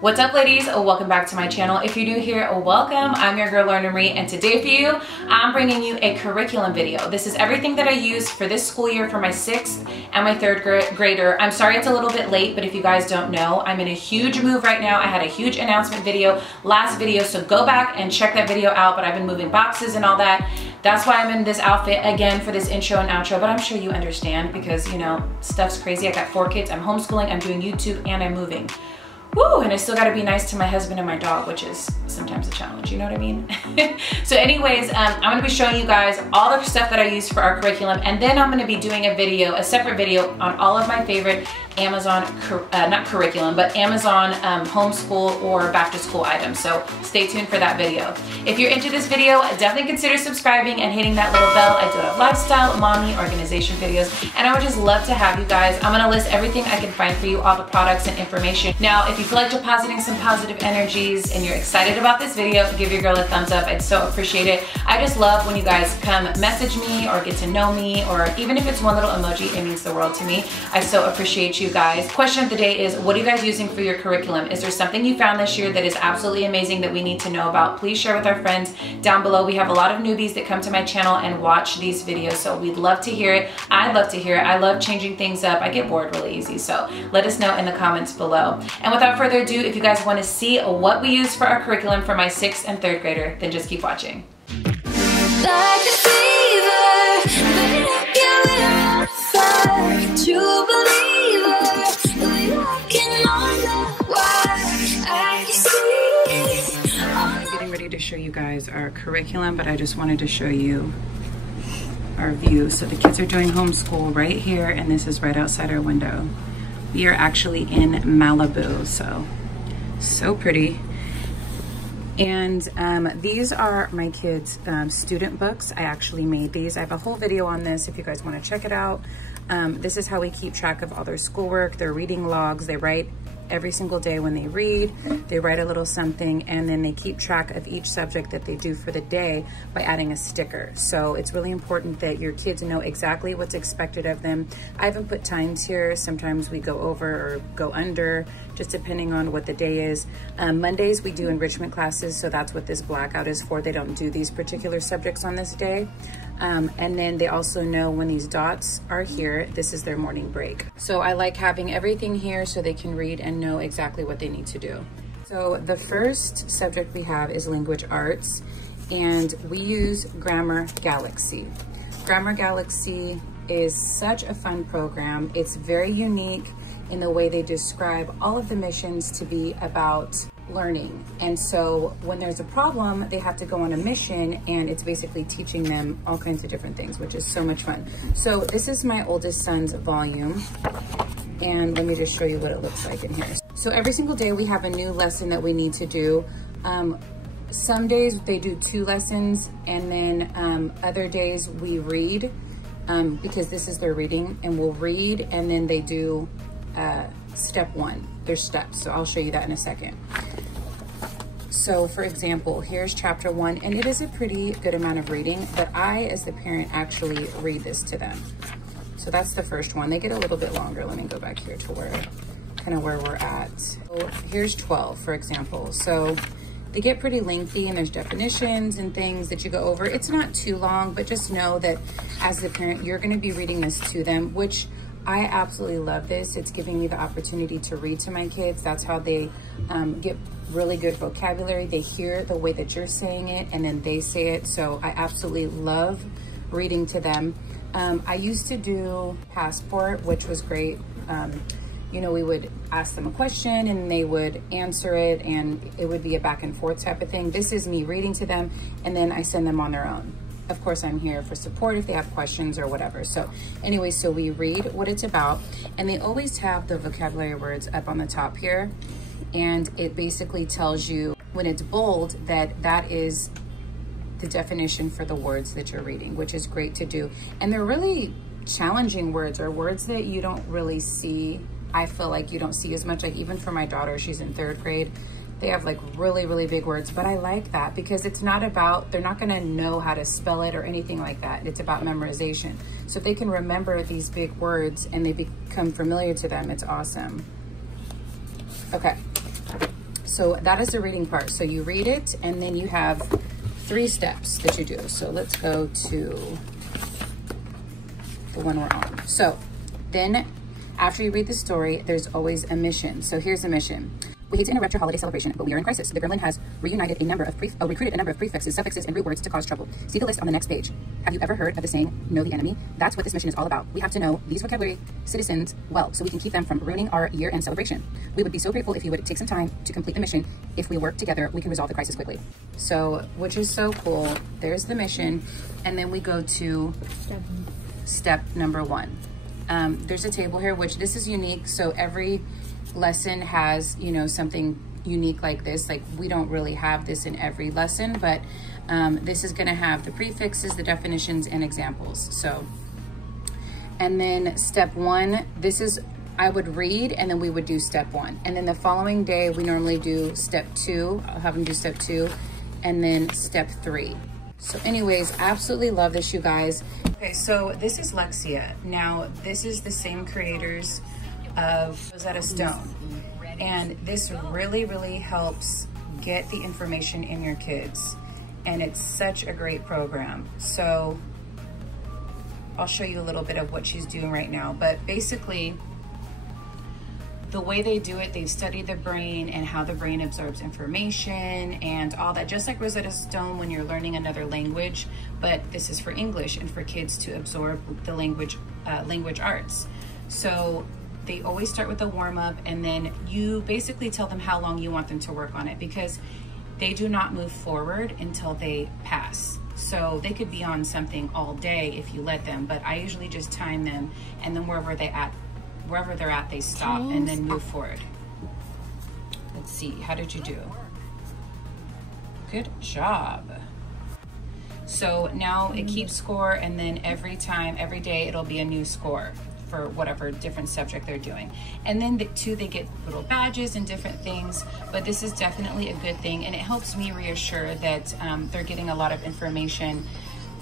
What's up, ladies? Welcome back to my channel. If you're new here, welcome. I'm your girl Lorna Marie, and today for you, I'm bringing you a curriculum video. This is everything that I use for this school year for my 6th and my 3rd grader. I'm sorry it's a little bit late, but if you guys don't know, I'm in a huge move right now. I had a huge announcement video last video, so go back and check that video out, but I've been moving boxes and all that. That's why I'm in this outfit again for this intro and outro, but I'm sure you understand because, you know, stuff's crazy. I got 4 kids, I'm homeschooling, I'm doing YouTube, and I'm moving. Woo, and I still gotta be nice to my husband and my dog, which is sometimes a challenge, you know what I mean? So anyways, I'm gonna be showing you guys all the stuff that I use for our curriculum, and then I'm gonna be doing a video, a separate video on all of my favorite Amazon, not curriculum, but Amazon homeschool or back to school items. So stay tuned for that video. If you're into this video, definitely consider subscribing and hitting that little bell. I do have lifestyle, mommy, organization videos, and I would just love to have you guys. I'm gonna list everything I can find for you, all the products and information. Now, if you feel like depositing some positive energies and you're excited about this video, give your girl a thumbs up. I'd so appreciate it. I just love when you guys come message me or get to know me, or even if it's one little emoji, it means the world to me. I so appreciate you guys. Question of the day is, what are you guys using for your curriculum? Is there something you found this year that is absolutely amazing that we need to know about? Please share with our friends down below. We have a lot of newbies that come to my channel and watch these videos, so we'd love to hear it. I'd love to hear it. I love changing things up. I get bored really easy, so let us know in the comments below. And without further ado, if you guys want to see what we use for our curriculum for my 6th and 3rd grader, then just keep watching. Like a fever, baby, true believer, I'm getting ready to show you guys our curriculum, but I just wanted to show you our view. So the kids are doing homeschool right here, and this is right outside our window. We are actually in Malibu, so pretty. And these are my kids' student books. I actually made these. I have a whole video on this if you guys want to check it out. This is how we keep track of all their schoolwork, their reading logs. They write every single day when they read, they write a little something, and then they keep track of each subject that they do for the day by adding a sticker. So it's really important that your kids know exactly what's expected of them. I haven't put times here. Sometimes we go over or go under, just depending on what the day is. Mondays we do enrichment classes, so that's what this blackout is for. They don't do these particular subjects on this day. And then they also know when these dots are here, this is their morning break. So I like having everything here so they can read and know exactly what they need to do. So the first subject we have is language arts, and we use Grammar Galaxy. Grammar Galaxy is such a fun program. It's very unique in the way they describe all of the missions to be about learning. And so when there's a problem, they have to go on a mission, and it's basically teaching them all kinds of different things, which is so much fun. So this is my oldest son's volume, and let me just show you what it looks like in here. So every single day we have a new lesson that we need to do. Some days they do 2 lessons, and then other days we read, because this is their reading, and we'll read, and then they do step 1. There's steps, so I'll show you that in a second. So for example, here's chapter 1, and it is a pretty good amount of reading, but I, as the parent, actually read this to them. So that's the first one. They get a little bit longer. Let me go back here to where we're at. So here's 12, for example. So they get pretty lengthy, and there's definitions and things that you go over. It's not too long, but just know that as the parent, you're gonna be reading this to them, which I absolutely love this. It's giving me the opportunity to read to my kids. That's how they get really good vocabulary. They hear the way that you're saying it, and then they say it. So I absolutely love reading to them. I used to do Passport, which was great. You know, we would ask them a question and they would answer it, and it would be a back and forth type of thing. This is me reading to them, and then I send them on their own. Of course, I'm here for support if they have questions or whatever. So anyway, so we read what it's about, and they always have the vocabulary words up on the top here. And it basically tells you when it's bold that that is the definition for the words that you're reading, which is great to do. And they're really challenging words, or words that you don't really see. I feel like you don't see as much, like even for my daughter, she's in 3rd grade. They have like really, really big words, but I like that because it's not about, they're not gonna know how to spell it or anything like that. It's about memorization. So if they can remember these big words and they become familiar to them, it's awesome. Okay, so that is the reading part. So you read it, and then you have 3 steps that you do. So let's go to the one we're on. So then after you read the story, there's always a mission. So here's the mission. We hate to interrupt your holiday celebration, but we are in crisis. The gremlin has recruited a number of prefixes, suffixes, and root words to cause trouble. See the list on the next page. Have you ever heard of the saying, know the enemy? That's what this mission is all about. We have to know these vocabulary citizens well, so we can keep them from ruining our year-end celebration. We would be so grateful if you would take some time to complete the mission. If we work together, we can resolve the crisis quickly. So, which is so cool. There's the mission, and then we go to step number 1. There's a table here, which this is unique. So every lesson has, you know, something unique like this. Like, we don't really have this in every lesson, but this is going to have the prefixes, the definitions, and examples. So, and then step 1, this is, I would read, and then we would do step 1. And then the following day, we normally do step 2. I'll have them do step 2, and then step 3. So anyways, absolutely love this, you guys. Okay, so this is Lexia. Now, this is the same creators of Rosetta Stone. And this really, really helps get the information in your kids. And it's such a great program. So I'll show you a little bit of what she's doing right now. But basically, the way they do it, they've studied the brain and how the brain absorbs information and all that, just like Rosetta Stone when you're learning another language, but this is for English and for kids to absorb the language arts. So they always start with a warm-up, and then you basically tell them how long you want them to work on it, because they do not move forward until they pass. So they could be on something all day if you let them, but I usually just time them, and then wherever they're at, they stop and then move forward. Let's see, how did you do? Good job. So now it keeps score, and then every day, it'll be a new score for whatever different subject they're doing. And then they get little badges and different things, but this is definitely a good thing, and it helps me reassure that they're getting a lot of information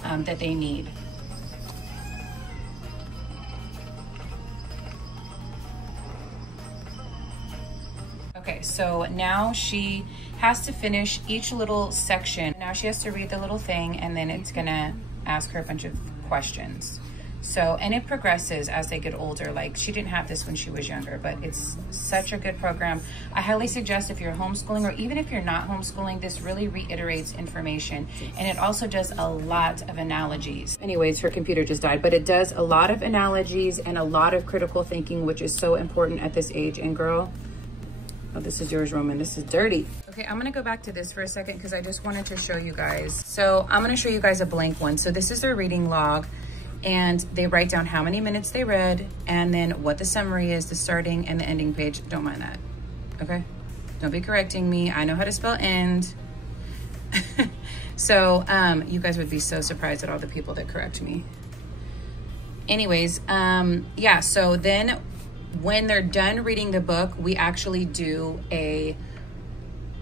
that they need. Okay, so now she has to finish each little section. Now she has to read the little thing, and then it's gonna ask her a bunch of questions. So, and it progresses as they get older. Like, she didn't have this when she was younger, but it's such a good program. I highly suggest if you're homeschooling, or even if you're not homeschooling, this really reiterates information. And it also does a lot of analogies. Anyways, her computer just died, but it does a lot of analogies and a lot of critical thinking, which is so important at this age. And girl, oh, this is yours, Roman. This is dirty. Okay, I'm gonna go back to this for a second because I just wanted to show you guys. So I'm gonna show you guys a blank one. So this is their reading log, and they write down how many minutes they read, and then what the summary is, the starting and the ending page. Don't mind that, okay? Don't be correcting me. I know how to spell end. So you guys would be so surprised at all the people that correct me. Anyways, yeah, so then when they're done reading the book, we actually do a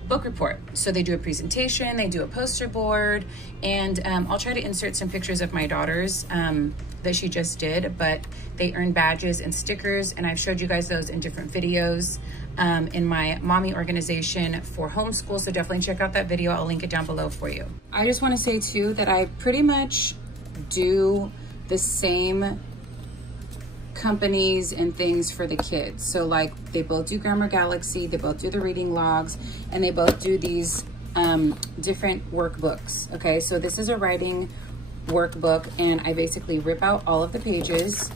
book report. So they do a presentation, they do a poster board, and I'll try to insert some pictures of my daughters that she just did, but they earn badges and stickers, and I've showed you guys those in different videos in my mommy organization for homeschool, so definitely check out that video. I'll link it down below for you. I just want to say too that I pretty much do the same companies and things for the kids. So like, they both do Grammar Galaxy, they both do the reading logs, and they both do these different workbooks. Okay, so this is a writing workbook, and I basically rip out all of the pages,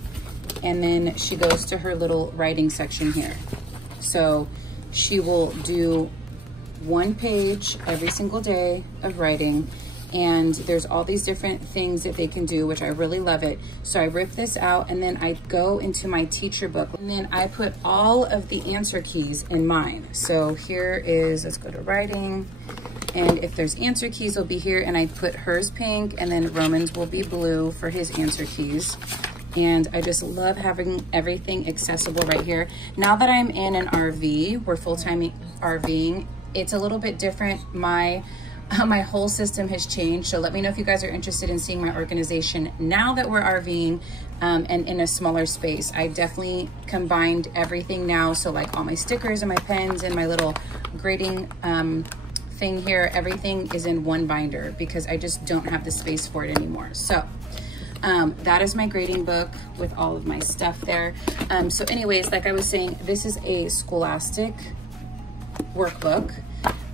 and then she goes to her little writing section here. So she will do 1 page every single day of writing, and there's all these different things that they can do, which I really love it. So I rip this out, and then I go into my teacher book, and then I put all of the answer keys in mine. So here is, let's go to writing, and if there's answer keys, will be here, and I put hers pink, and then Roman's will be blue for his answer keys. And I just love having everything accessible right here. Now that I'm in an RV, we're full-time RVing, it's a little bit different. My my whole system has changed. So let me know if you guys are interested in seeing my organization now that we're RVing and in a smaller space. I definitely combined everything now. So like all my stickers and my pens and my little grading thing here, everything is in one binder because I just don't have the space for it anymore. So that is my grading book with all of my stuff there. So anyways, like I was saying, this is a Scholastic workbook.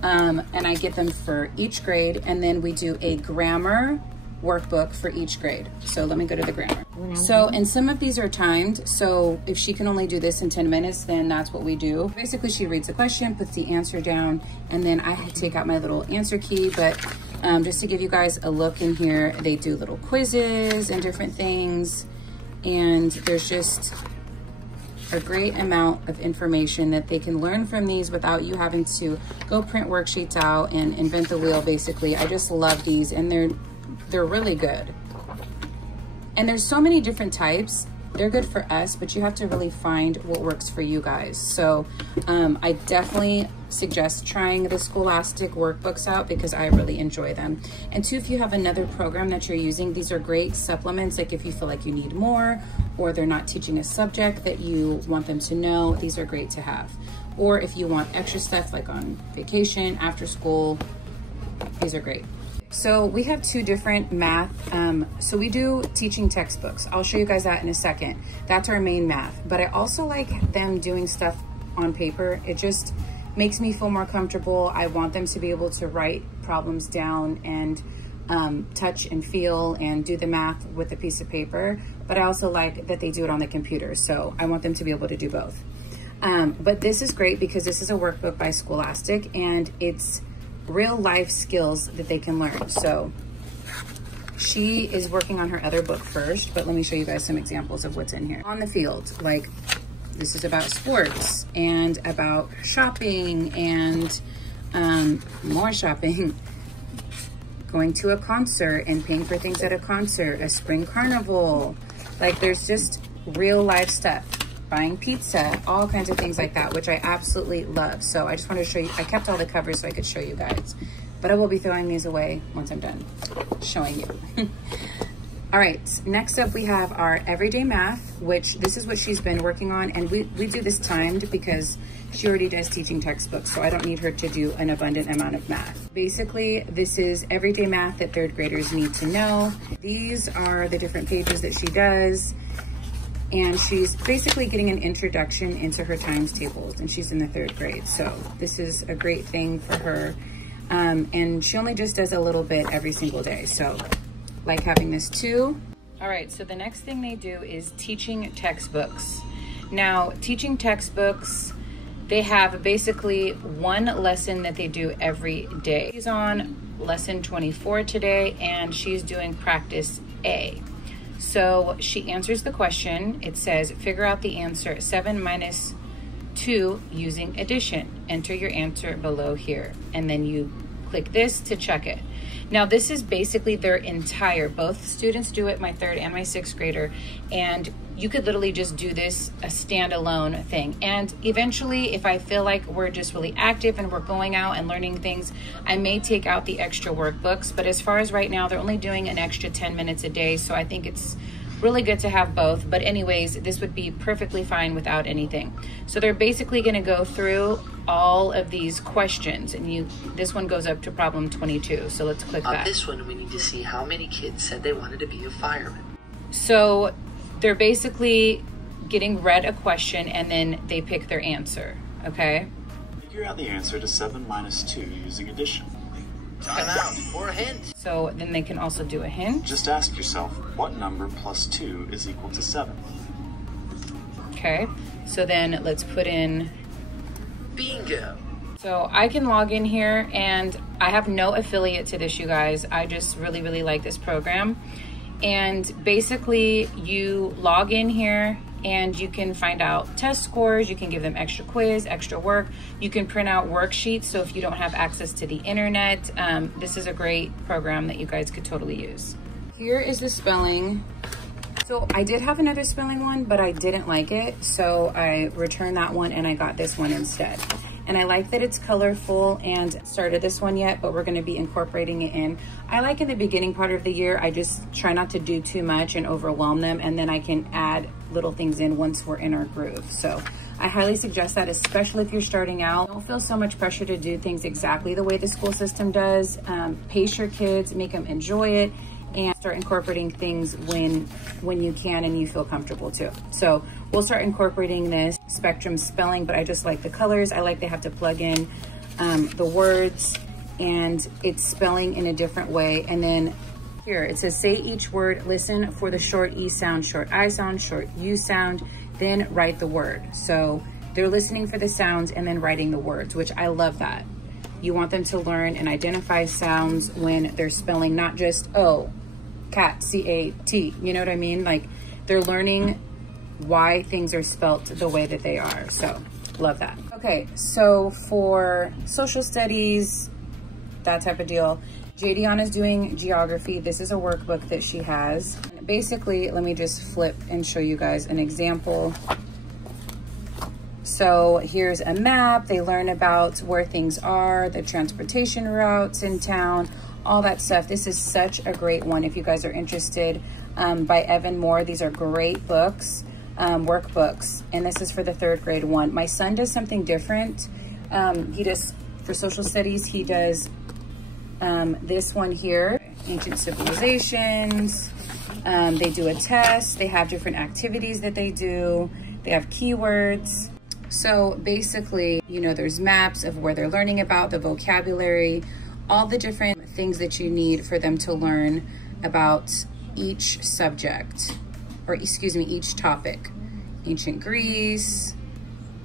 And I get them for each grade, and then we do a grammar workbook for each grade. So let me go to the grammar. So, and some of these are timed, so if she can only do this in 10 minutes, then that's what we do. Basically, she reads the question, puts the answer down, and then I take out my little answer key. But just to give you guys a look in here, they do little quizzes and different things, and there's just a great amount of information that they can learn from these without you having to go print worksheets out and invent the wheel. Basically, I just love these, and they're really good. And there's so many different types. They're good for us, but you have to really find what works for you guys. So I definitely suggest trying the Scholastic workbooks out because I really enjoy them. And two, if you have another program that you're using, these are great supplements. Like if you feel like you need more, or they're not teaching a subject that you want them to know, these are great to have. Or if you want extra stuff like on vacation, after school, these are great. So we have two different math. So we do teaching textbooks. I'll show you guys that in a second. That's our main math. But I also like them doing stuff on paper. It just makes me feel more comfortable. I want them to be able to write problems down and touch and feel and do the math with a piece of paper. But I also like that they do it on the computer. So I want them to be able to do both. But this is great because this is a workbook by Scholastic, and it's real life skills that they can learn. So she is working on her other book first, but let me show you guys some examples of what's in here. On the field, like this is about sports and about shopping and more shopping, going to a concert and paying for things at a concert, a spring carnival. Like there's just real life stuff. Buying pizza, all kinds of things like that, which I absolutely love. So I just wanted to show you, I kept all the covers so I could show you guys, but I will be throwing these away once I'm done showing you. All right, next up we have our everyday math, which this is what she's been working on, and we do this timed because she already does teaching textbooks, so I don't need her to do an abundant amount of math. Basically, this is everyday math that third graders need to know. These are the different pages that she does. And she's basically getting an introduction into her times tables, and she's in the 3rd grade. So this is a great thing for her. And she only just does a little bit every single day. So like having this too. All right, so the next thing they do is teaching textbooks. Now, teaching textbooks, they have basically one lesson that they do every day. She's on lesson 24 today, and she's doing practice A. So she answers the question. It says, figure out the answer 7 minus 2 using addition. Enter your answer below here. And then you click this to check it. Now this is basically their entire, both students do it, my 3rd and my 6th grader, and you could literally just do this a standalone thing. And eventually, if I feel like we're just really active and we're going out and learning things, I may take out the extra workbooks. But as far as right now, they're only doing an extra 10 minutes a day. So I think it's really good to have both. But anyways, this would be perfectly fine without anything. So they're basically gonna go through all of these questions, and this one goes up to problem 22. So let's click that. On this one, we need to see how many kids said they wanted to be a fireman. So they're basically getting read a question, and then they pick their answer, okay? Figure out the answer to 7 minus 2 using addition. Time out for a hint. So then they can also do a hint. Just ask yourself, what number plus 2 is equal to 7? Okay, so then let's put in bingo. So I can log in here, and I have no affiliate to this, you guys. I just really, really like this program. And basically you log in here and you can find out test scores. You can give them extra quiz, extra work. You can print out worksheets. So if you don't have access to the internet, this is a great program that you guys could totally use. Here is the spelling. So I did have another spelling one, but I didn't like it. So I returned that one and I got this one instead. And I like that it's colorful, and started this one yet, but we're gonna be incorporating it in. I like in the beginning part of the year, I just try not to do too much and overwhelm them, and then I can add little things in once we're in our groove. So I highly suggest that, especially if you're starting out. Don't feel so much pressure to do things exactly the way the school system does. Pace your kids, make them enjoy it, and start incorporating things when you can and you feel comfortable too. So we'll start incorporating this spectrum spelling, but I just like the colors. I like they have to plug in the words, and it's spelling in a different way. And then here it says, say each word, listen for the short E sound, short I sound, short U sound, then write the word. So they're listening for the sounds and then writing the words, which I love that. You want them to learn and identify sounds when they're spelling, not just, oh, cat, C-A-T, you know what I mean? Like, they're learning why things are spelt the way that they are. So love that. Okay, so for social studies, that type of deal, Jadiana's doing geography. This is a workbook that she has. Basically, let me just flip and show you guys an example. So here's a map. They learn about where things are, the transportation routes in town, all that stuff. This is such a great one if you guys are interested, by Evan Moore. These are great books, workbooks, and this is for the 3rd grade one. My son does something different. He does, for social studies, he does this one here, ancient civilizations. They do a test. They have different activities that they do. They have keywords. So basically, you know, there's maps of where they're learning about, the vocabulary, all the different things that you need for them to learn about each subject, or excuse me, each topic. Ancient Greece,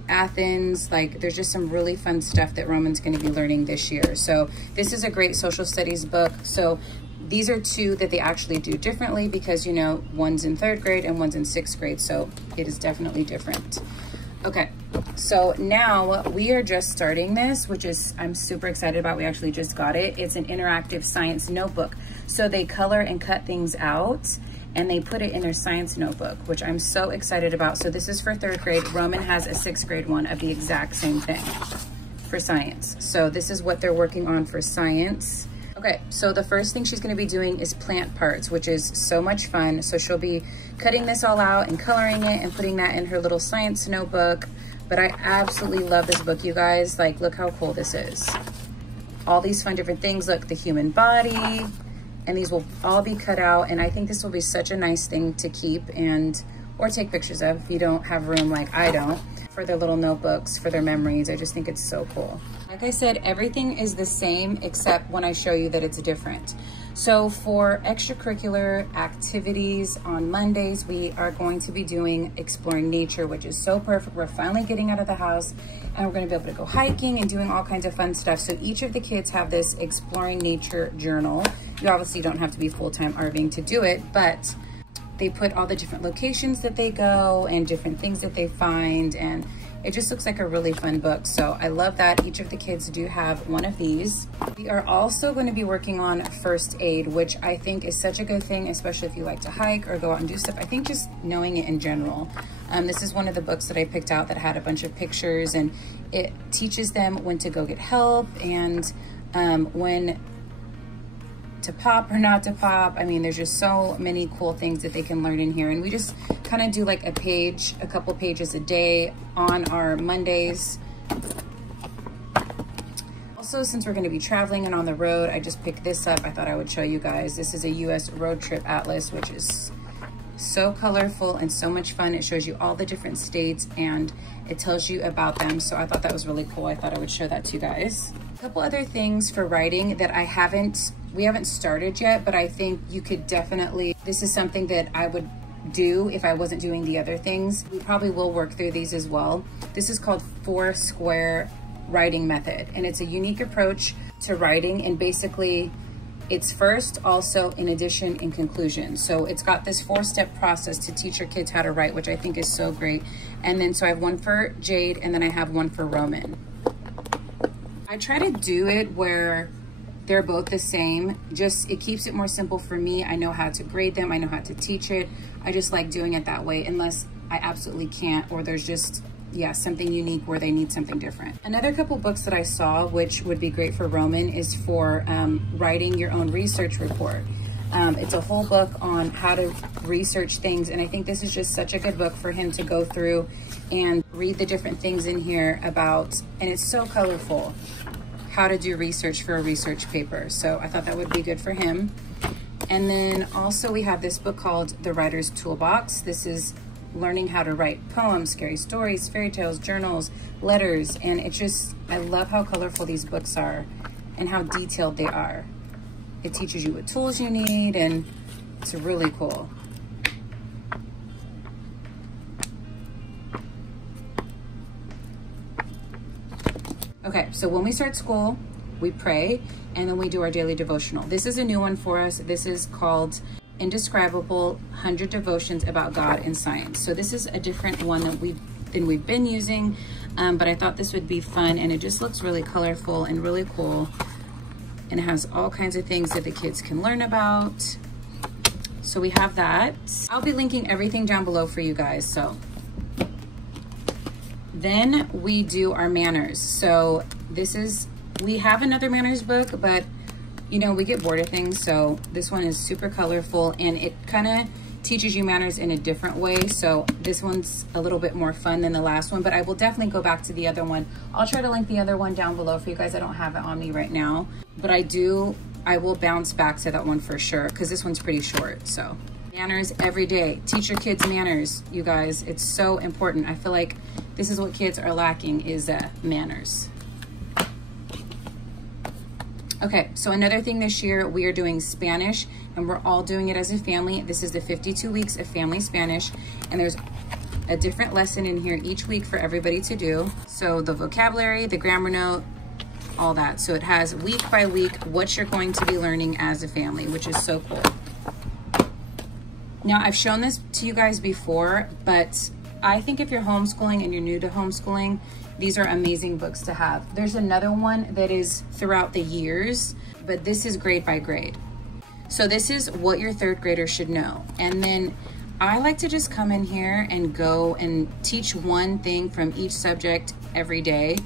Athens, like there's just some really fun stuff that Roman's going to be learning this year. So this is a great social studies book. So these are 2 that they actually do differently because, you know, one's in 3rd grade and one's in 6th grade. So it is definitely different. Okay, so now we are just starting this, which is, I'm super excited about. We actually just got it. It's an interactive science notebook. So they color and cut things out and they put it in their science notebook, which I'm so excited about. So this is for 3rd grade. Roman has a 6th grade one of the exact same thing for science. So this is what they're working on for science. Okay, so the first thing she's gonna be doing is plant parts, which is so much fun. So she'll be cutting this all out and coloring it and putting that in her little science notebook. But I absolutely love this book, you guys. Like, look how cool this is. All these fun different things, look, the human body, and these will all be cut out. And I think this will be such a nice thing to keep and, or take pictures of if you don't have room like I don't, for their little notebooks, for their memories. I just think it's so cool. Like I said, everything is the same except when I show you that it's different. So for extracurricular activities on Mondays, we are going to be doing exploring nature, which is so perfect. We're finally getting out of the house and we're gonna be able to go hiking and doing all kinds of fun stuff. So each of the kids have this exploring nature journal. You obviously don't have to be full-time RVing to do it, but they put all the different locations that they go and different things that they find, and it just looks like a really fun book. So I love that each of the kids do have one of these. We are also going to be working on first aid, which I think is such a good thing, especially if you like to hike or go out and do stuff. I think just knowing it in general. This is one of the books that I picked out that had a bunch of pictures, and it teaches them when to go get help and when to pop or not to pop. I mean, there's just so many cool things that they can learn in here. And we just kind of do like a page, a couple pages a day on our Mondays. Also, since we're going to be traveling and on the road, I just picked this up. I thought I would show you guys. This is a US road trip atlas, which is so colorful and so much fun. It shows you all the different states and it tells you about them. So I thought that was really cool. I thought I would show that to you guys. A couple other things for writing that we haven't started yet, but I think you could definitely, this is something that I would do if I wasn't doing the other things. We probably will work through these as well. This is called Foursquare writing method, and it's a unique approach to writing, and basically it's first, also, in addition, in conclusion. So it's got this 4-step process to teach your kids how to write, which I think is so great. And then so I have one for Jade and then I have one for Roman. I try to do it where they're both the same. Just, it keeps it more simple for me. I know how to grade them. I know how to teach it. I just like doing it that way, unless I absolutely can't, or there's just yeah, something unique where they need something different. Another couple books that I saw, which would be great for Roman, is for writing your own research report. It's a whole book on how to research things, and I think this is just such a good book for him to go through and read the different things in here about, and it's so colorful, how to do research for a research paper. So I thought that would be good for him. And then also we have this book called The Writer's Toolbox. This is learning how to write poems, scary stories, fairy tales, journals, letters, and it just, I love how colorful these books are and how detailed they are. It teaches you what tools you need, and it's really cool. Okay, so when we start school, we pray, and then we do our daily devotional. This is a new one for us. This is called Indescribable 100 Devotions About God and Science. So this is a different one that we've been using, but I thought this would be fun, and it just looks really colorful and really cool. And it has all kinds of things that the kids can learn about. So we have that. I'll be linking everything down below for you guys. So then we do our manners. So this is, we have another manners book, but you know, we get bored of things. So this one is super colorful, and it kind of teaches you manners in a different way. So this one's a little bit more fun than the last one, but I will definitely go back to the other one. I'll try to link the other one down below for you guys. I don't have it on me right now, but I will bounce back to that one for sure, because this one's pretty short. So manners every day. Teach your kids manners, you guys. It's so important. I feel like this is what kids are lacking, is manners. Okay, so another thing this year, we are doing Spanish, and we're all doing it as a family. This is the 52 weeks of family Spanish, and there's a different lesson in here each week for everybody to do. So the vocabulary, the grammar note, all that. So it has week by week what you're going to be learning as a family, which is so cool. Now, I've shown this to you guys before, but I think if you're homeschooling and you're new to homeschooling, these are amazing books to have. There's another one that is throughout the years, but this is grade by grade. So this is what your third grader should know. And then I like to just come in here and go and teach one thing from each subject every day.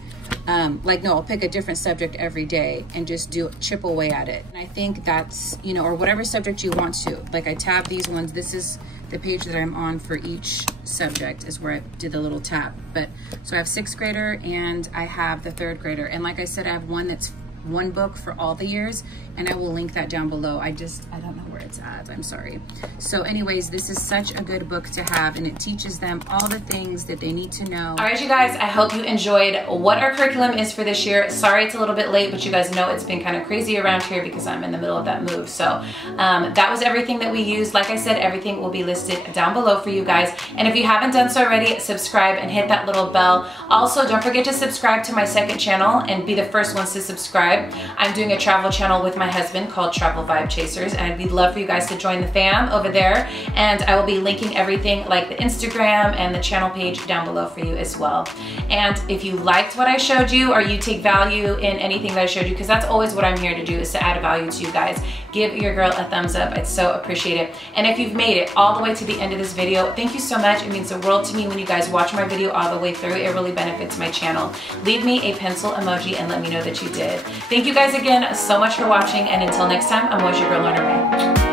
I'll pick a different subject every day and just chip away at it. And I think that's, you know, or whatever subject you want to. Like I tab these ones. This is the page that I'm on for each subject is where I did the little tab. But so I have 6th grader and I have the 3rd grader. And like I said, I have one that's one book for all the years, and I will link that down below. I don't know where it's at, I'm sorry. So anyways, this is such a good book to have, and it teaches them all the things that they need to know. All right, you guys, I hope you enjoyed what our curriculum is for this year. Sorry it's a little bit late, but you guys know it's been kind of crazy around here because I'm in the middle of that move. So that was everything that we used. Like I said, everything will be listed down below for you guys. And if you haven't done so already, subscribe and hit that little bell. Also, don't forget to subscribe to my 2nd channel and be the first ones to subscribe. I'm doing a travel channel with my husband called Travel Vibe Chasers, and I'd love for you guys to join the fam over there. And I will be linking everything like the Instagram and the channel page down below for you as well. And if you liked what I showed you, or you take value in anything that I showed you, because that's always what I'm here to do, is to add value to you guys, give your girl a thumbs up. I'd so appreciate it. And if you've made it all the way to the end of this video, thank you so much. It means the world to me when you guys watch my video all the way through. It really benefits my channel. Leave me a pencil emoji and let me know that you did. Thank you guys again so much for watching, and until next time, I'm always your girl, Lorna.